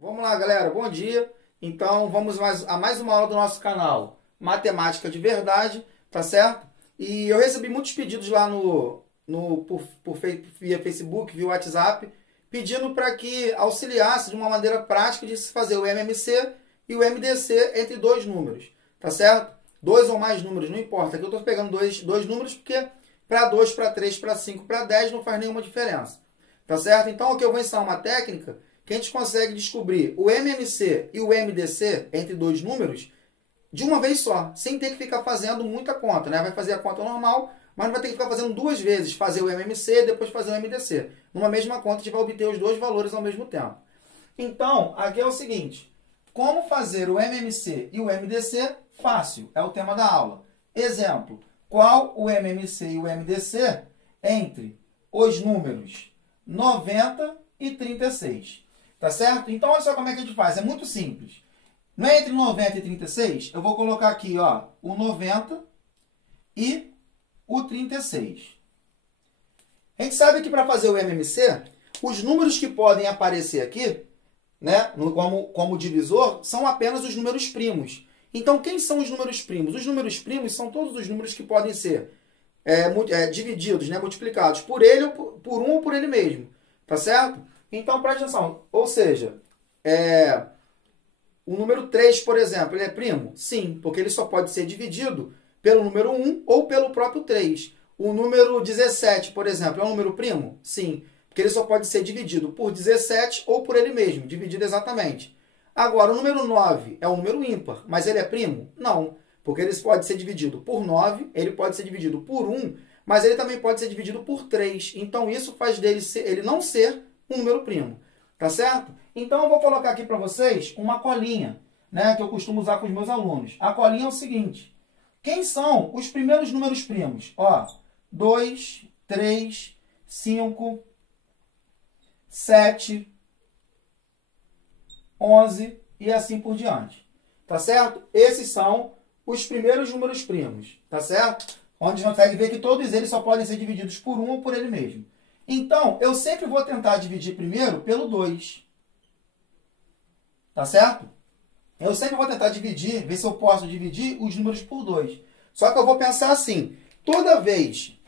Vamos lá, galera. Bom dia. Então, vamos a mais uma aula do nosso canal Matemática de Verdade, tá certo? E eu recebi muitos pedidos lá via Facebook, via WhatsApp, pedindo para que auxiliasse de uma maneira prática de se fazer o MMC e o MDC entre dois números, tá certo? Dois ou mais números, não importa. Aqui eu estou pegando dois números porque para 2, para 3, para 5, para 10 não faz nenhuma diferença, tá certo? Então, aqui eu vou ensinar uma técnica que a gente consegue descobrir o MMC e o MDC entre dois números de uma vez só, sem ter que ficar fazendo muita conta, né? Vai fazer a conta normal, mas não vai ter que ficar fazendo duas vezes, fazer o MMC e depois fazer o MDC. Numa mesma conta, a gente vai obter os dois valores ao mesmo tempo. Então, aqui é o seguinte, como fazer o MMC e o MDC? Fácil, é o tema da aula. Exemplo, qual o MMC e o MDC entre os números 90 e 36? Tá certo? Então, olha só como é que a gente faz. É muito simples. Não é entre 90 e 36? Eu vou colocar aqui, ó, o 90 e o 36. A gente sabe que para fazer o MMC, os números que podem aparecer aqui, né, como divisor, são apenas os números primos. Então, quem são os números primos? Os números primos são todos os números que podem ser divididos, né, multiplicados por ele, ou por um ou por ele mesmo. Tá certo? Então, preste atenção. Ou seja, o número 3, por exemplo, ele é primo? Sim, porque ele só pode ser dividido pelo número 1 ou pelo próprio 3. O número 17, por exemplo, é um número primo? Sim, porque ele só pode ser dividido por 17 ou por ele mesmo, dividido exatamente. Agora, o número 9 é um número ímpar, mas ele é primo? Não, porque ele pode ser dividido por 9, ele pode ser dividido por 1, mas ele também pode ser dividido por 3. Então, isso faz ele não ser um número primo. Tá certo? Então, eu vou colocar aqui para vocês uma colinha, né, que eu costumo usar com os meus alunos. A colinha é o seguinte. Quem são os primeiros números primos? Ó, 2, 3, 5, 7, 11 e assim por diante. Tá certo? Esses são os primeiros números primos. Tá certo? Onde a gente consegue ver que todos eles só podem ser divididos por um ou por ele mesmo. Então, eu sempre vou tentar dividir primeiro pelo 2. Tá certo? Eu sempre vou tentar dividir, ver se eu posso dividir os números por 2. Só que eu vou pensar assim, toda vez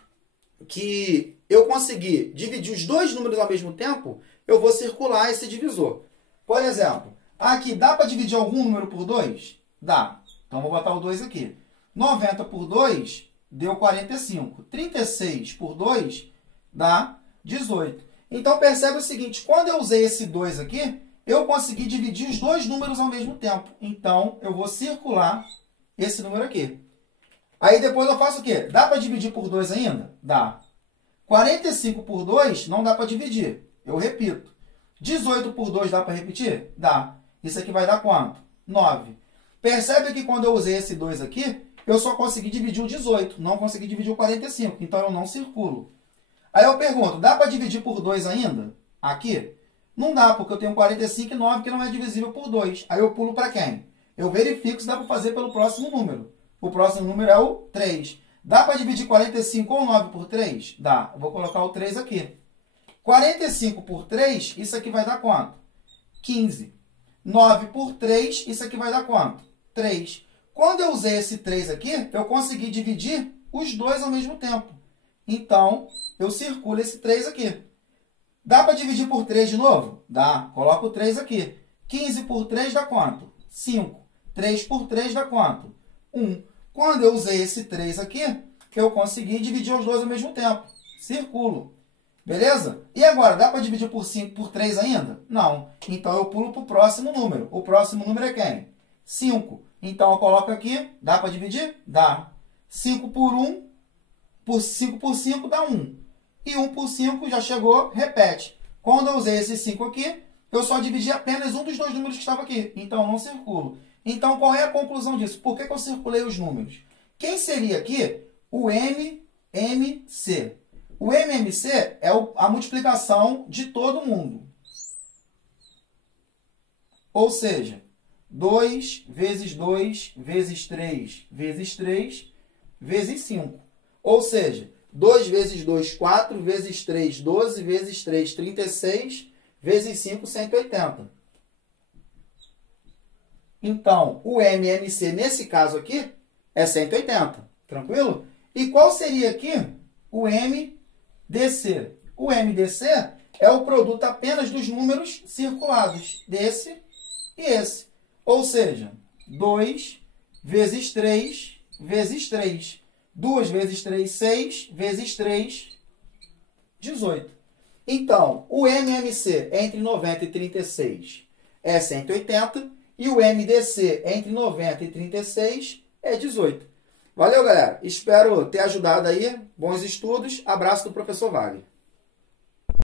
que eu conseguir dividir os dois números ao mesmo tempo, eu vou circular esse divisor. Por exemplo, aqui dá para dividir algum número por 2? Dá. Então, vou botar o 2 aqui. 90 por 2 deu 45. 36 por 2 dá 18. Então, percebe o seguinte, quando eu usei esse 2 aqui, eu consegui dividir os dois números ao mesmo tempo. Então, eu vou circular esse número aqui. Aí, depois eu faço o quê? Dá para dividir por 2 ainda? Dá. 45 por 2 não dá para dividir. Eu repito. 18 por 2 dá para repetir? Dá. Isso aqui vai dar quanto? 9. Percebe que quando eu usei esse 2 aqui, eu só consegui dividir o 18. Não consegui dividir o 45. Então, eu não circulo. Aí eu pergunto, dá para dividir por 2 ainda? Aqui? Não dá, porque eu tenho 45 e 9 que não é divisível por 2. Aí eu pulo para quem? Eu verifico se dá para fazer pelo próximo número. O próximo número é o 3. Dá para dividir 45 ou 9 por 3? Dá. Eu vou colocar o 3 aqui. 45 por 3, isso aqui vai dar quanto? 15. 9 por 3, isso aqui vai dar quanto? 3. Quando eu usei esse 3 aqui, eu consegui dividir os dois ao mesmo tempo. Então, eu circulo esse 3 aqui. Dá para dividir por 3 de novo? Dá. Coloco o 3 aqui. 15 por 3 dá quanto? 5. 3 por 3 dá quanto? 1. Quando eu usei esse 3 aqui, eu consegui dividir os dois ao mesmo tempo. Circulo. Beleza? E agora, dá para dividir por 5 por 3 ainda? Não. Então, eu pulo para o próximo número. O próximo número é quem? 5. Então, eu coloco aqui. Dá para dividir? Dá. 5 por 1, por 5 por 5 dá 1. E 1 por 5 já chegou, repete. Quando eu usei esse 5 aqui, eu só dividi apenas um dos dois números que estava aqui. Então, eu não circulo. Então, qual é a conclusão disso? Por que eu circulei os números? Quem seria aqui o MMC? O MMC é a multiplicação de todo mundo. Ou seja, 2 vezes 2 vezes 3 vezes 3 vezes 5. Ou seja, 2 vezes 2, 4 vezes 3, 12 vezes 3, 36 vezes 5, 180. Então, o MMC, nesse caso aqui, é 180. Tranquilo? E qual seria aqui o MDC? O MDC é o produto apenas dos números circulados, desse e esse. Ou seja, 2 vezes 3 vezes 3. 2 vezes 3, 6 vezes 3, 18. Então, o MMC entre 90 e 36 é 180 e o MDC entre 90 e 36 é 18. Valeu, galera. Espero ter ajudado aí. Bons estudos. Abraço do professor Wagner.